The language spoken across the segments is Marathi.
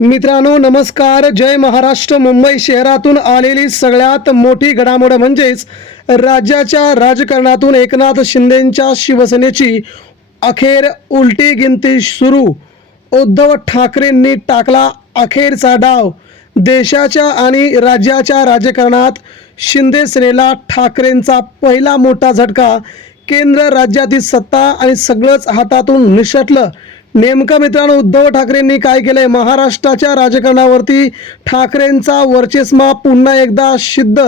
मित्रांनो नमस्कार. जय महाराष्ट्र. मुंबई शहरातून आलेली सगळ्यात मोठी घडामोड म्हणजेच राज्याच्या राजकारणातून एकनाथ शिंदेंच्या शिवसेनेची अखेर उलटी गिनती सुरू. उद्धव ठाकरेंनी टाकला अखेरचा डाव. देशाच्या आणि राज्याच्या राजकारणात शिंदे सेनेला ठाकरेंचा पहिला मोठा झटका. केंद्र राज्यातील सत्ता आणि सगळंच हातातून निसटलं. नेमकं मित्रांनो उद्धव ठाकरेंनी काय केलंय? महाराष्ट्राच्या राजकारणावरती ठाकरेंचा वर्चस्व पुन्हा एकदा सिद्ध.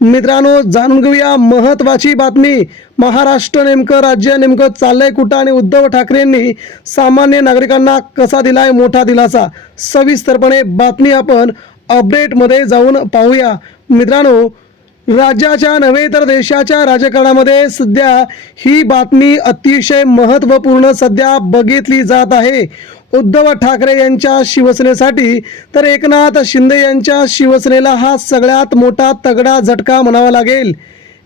मित्रांनो जाणून घेऊया महत्त्वाची बातमी. महाराष्ट्र नेमकं राज्य नेमकं चाललंय कुठं आणि उद्धव ठाकरेंनी सामान्य नागरिकांना कसा दिलाय मोठा दिलासा. सविस्तरपणे बातमी आपण अपडेटमध्ये जाऊन पाहूया. मित्रांनो राज्याच्या नव्हे तर देशाच्या राजकारणामध्ये सध्या ही बातमी अतिशय महत्त्वपूर्ण सध्या बघितली जात आहे. उद्धव ठाकरे यांच्या शिवसेनेसाठी तर एकनाथ शिंदे यांच्या शिवसेनेला हा सगळ्यात मोठा तगडा झटका म्हणावा लागेल.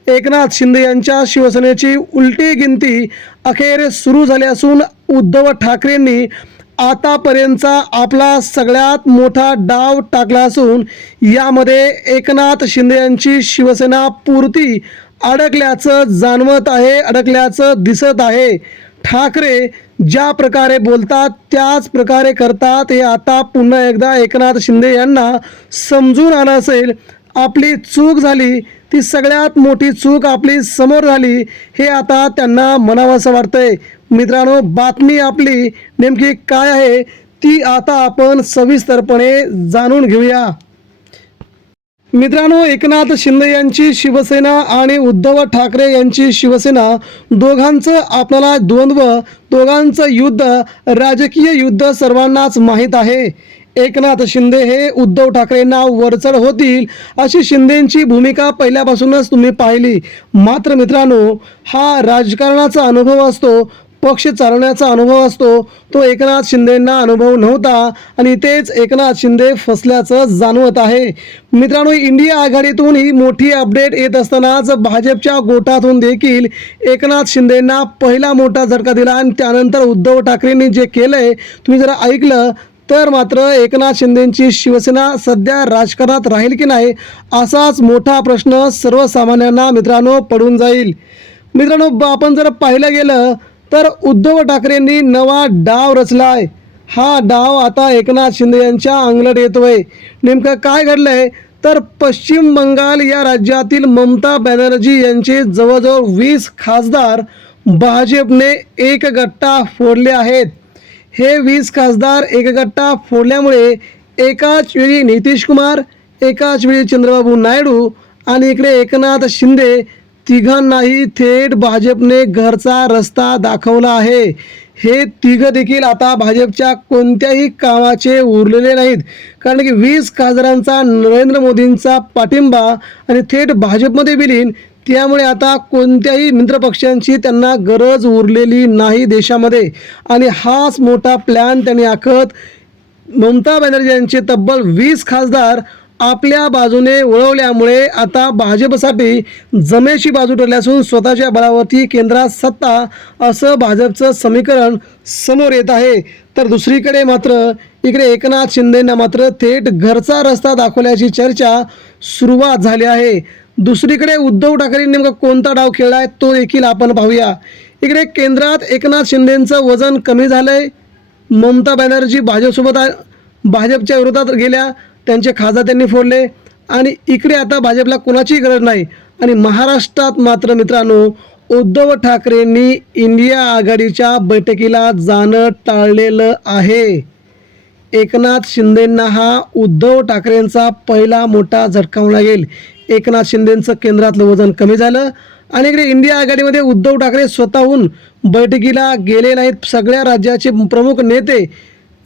एकनाथ शिंदे यांच्या शिवसेनेची उलटी गिनती अखेर सुरू झाली असून उद्धव ठाकरेंनी आतापर्यंतचा आपला सगळ्यात मोठा डाव टाकला असून यामध्ये एकनाथ शिंदे यांची शिवसेना पुरती अडकल्याचं जाणवत आहे, अडकल्याचं दिसत आहे. ठाकरे ज्या प्रकारे बोलतात त्याच प्रकारे करतात हे आता पुन्हा एकदा एकनाथ शिंदे यांना समजून आलं असेल. आपली चूक झाली, ती सगळ्यात मोठी चूक आपली समोर झाली हे आता त्यांना म्हणावंसं वाटतंय. मित्रांनो बातमी आपली नेमकी काय आहे ती आता आपण सविस्तरपणे जाणून घेऊया. मित्रांनो एकनाथ शिंदे यांची शिवसेना आणि उद्धव ठाकरे यांची शिवसेना दोघांचं आपल्याला द्वंद्व, दोघांचं युद्ध, राजकीय युद्ध सर्वांनाच माहीत आहे. एकनाथ शिंदे हे उद्धव ठाकरेंना वरचढ होतील अशी शिंदेंची भूमिका पहिल्यापासूनच तुम्ही पाहिली. मात्र मित्रांनो हा राजकारणाचा अनुभव असतो, पक्ष चालवण्याचा अनुभव असतो, तो एकनाथ शिंदेंना अनुभव नव्हता आणि तेच एकनाथ शिंदे फसल्याचं जाणवत आहे. मित्रांनो इंडिया आघाडीतून ही मोठी अपडेट येत असतानाच भाजपच्या गोटातून देखील एकनाथ शिंदेंना पहिला मोठा झटका दिला आणि त्यानंतर उद्धव ठाकरेंनी जे केलंय तुम्ही जरा ऐकलं तर मात्र एकनाथ शिंदेंची शिवसेना सध्या राजकारणात राहील की नाही असाच मोठा प्रश्न सर्वसामान्यांना मित्रांनो पडून जाईल. मित्रांनो आपण जर पाहिलं गेलं तर उद्धव ठाकरेंनी नवा डाव रचलाय. हा डाव आता एकनाथ शिंदे यांच्या अंगलट येतोय. नेमकं काय घडलंय तर पश्चिम बंगाल या राज्यातील ममता बॅनर्जी यांचे जवळजवळ 20 खासदार भाजपने एक गट्टा फोडले आहेत. हे 20 खासदार एक गट्टा फोडल्यामुळे एकाच वेळी नितीश कुमार, एकाच वेळी चंद्रबाबू नायडू आणि इकडे एकनाथ शिंदे तिघांनाही थेट भाजपने घरचा रस्ता दाखवला आहे. हे तिघं देखील आता भाजपच्या कोणत्याही कामाचे उरलेले नाहीत, कारण की 20 खासदारांचा नरेंद्र मोदींचा पाठिंबा आणि थेट भाजपमध्ये विलीन, त्यामुळे आता कोणत्याही मित्रपक्षांची त्यांना गरज उरलेली नाही देशामध्ये. आणि हाच मोठा प्लॅन त्यांनी आखत ममता बॅनर्जी यांचे तब्बल 20 खासदार आपल्या बाजूने वळवल्यामुळे आता भाजपसाठी जमेची बाजू ठरली असून स्वतःच्या बळावरती केंद्रात सत्ता असं भाजपचं समीकरण समोर येत आहे. तर दुसरीकडे मात्र इकडे एकनाथ शिंदेंना मात्र थेट घरचा रस्ता दाखवल्याची चर्चा सुरुवात झाली आहे. दुसरीकडे उद्धव ठाकरे नेमका कोणता डाव खेळला आहे तो देखील आपण पाहूया. इकडे केंद्रात एकनाथ शिंदेंचं वजन कमी झालंय. ममता बॅनर्जी भाजपच्या विरोधात गेल्या, त्यांचे खासदार त्यांनी फोडले आणि इकडे आता भाजपला कोणाची गरज नाही. आणि महाराष्ट्रात मात्र मित्रांनो उद्धव ठाकरेंनी इंडिया आघाडीच्या बैठकीला जाणं टाळलेलं आहे. एकनाथ शिंदेंना हा उद्धव ठाकरेंचा पहिला मोठा झटका लागेल. एकनाथ शिंदेंचं केंद्रातलं वजन कमी झालं आणि इकडे इंडिया आघाडीमध्ये उद्धव ठाकरे स्वतःहून बैठकीला गेले नाहीत. सगळ्या राज्याचे प्रमुख नेते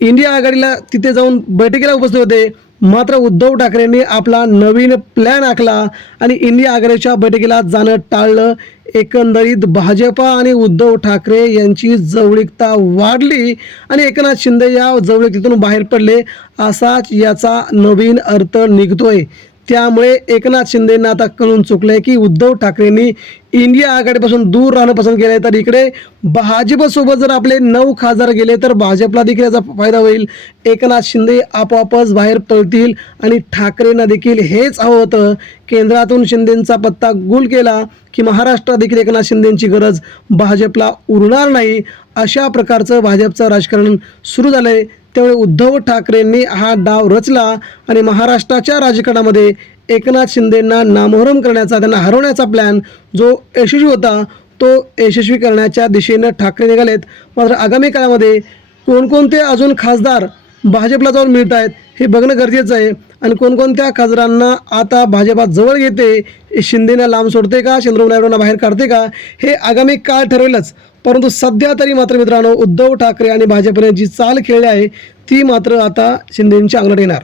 इंडिया आघाडीला तिथे जाऊन बैठकीला उपस्थित होते, मात्र उद्धव ठाकरेंनी आपला नवीन प्लॅन आखला आणि इंडिया आघाडीच्या बैठकीला जाणं टाळलं. एकंदरीत भाजप आणि उद्धव ठाकरे यांची जवळीकता वाढली आणि एकनाथ शिंदे या जवळीकतेतून बाहेर पडले असाच याचा नवीन अर्थ निघतोय. त्यामुळे एकनाथ शिंदेंना आता कळून चुकलंय की उद्धव ठाकरेंनी इंडिया आघाडीपासून दूर राहणं पसंत केलं आहे, तर इकडे भाजपसोबत जर आपले 9 खासदार गेले तर भाजपला देखील याचा फायदा होईल. एकनाथ शिंदे आपोआपच बाहेर पळतील आणि ठाकरेंना देखील हेच हवं होतं. केंद्रातून शिंदेंचा पत्ता गुल केला की महाराष्ट्रात देखील एकनाथ शिंदेंची गरज भाजपला उरणार नाही. अशा प्रकारचं भाजपचं राजकारण सुरू झालं आहे. त्यामुळे उद्धव ठाकरेंनी हा डाव रचला आणि महाराष्ट्राच्या राजकारणामध्ये एकनाथ शिंदेंना नामोहरम करण्याचा, त्यांना हरवण्याचा प्लॅन जो यशस्वी होता तो यशस्वी करण्याच्या दिशेनं ठाकरे निघालेत. मात्र आगामी काळामध्ये कोणकोणते अजून खासदार भाजपला जाऊन मिळत आहेत हे बघणं गरजेचं आहे आणि कोणकोणत्या खासदारांना आता भाजपात जवळ घेते, शिंदेना लांब सोडते का, चंद्रबाबू नायडूंना बाहेर काढते का, हे आगामी काळ ठरवेलच. परंतु सध्या तरी मात्र मित्रांनो, उद्धव ठाकरे आणि भाजपने जी चाल खेळली आहे ती मात्र आता शिंदेंच्या अंगलट येणार.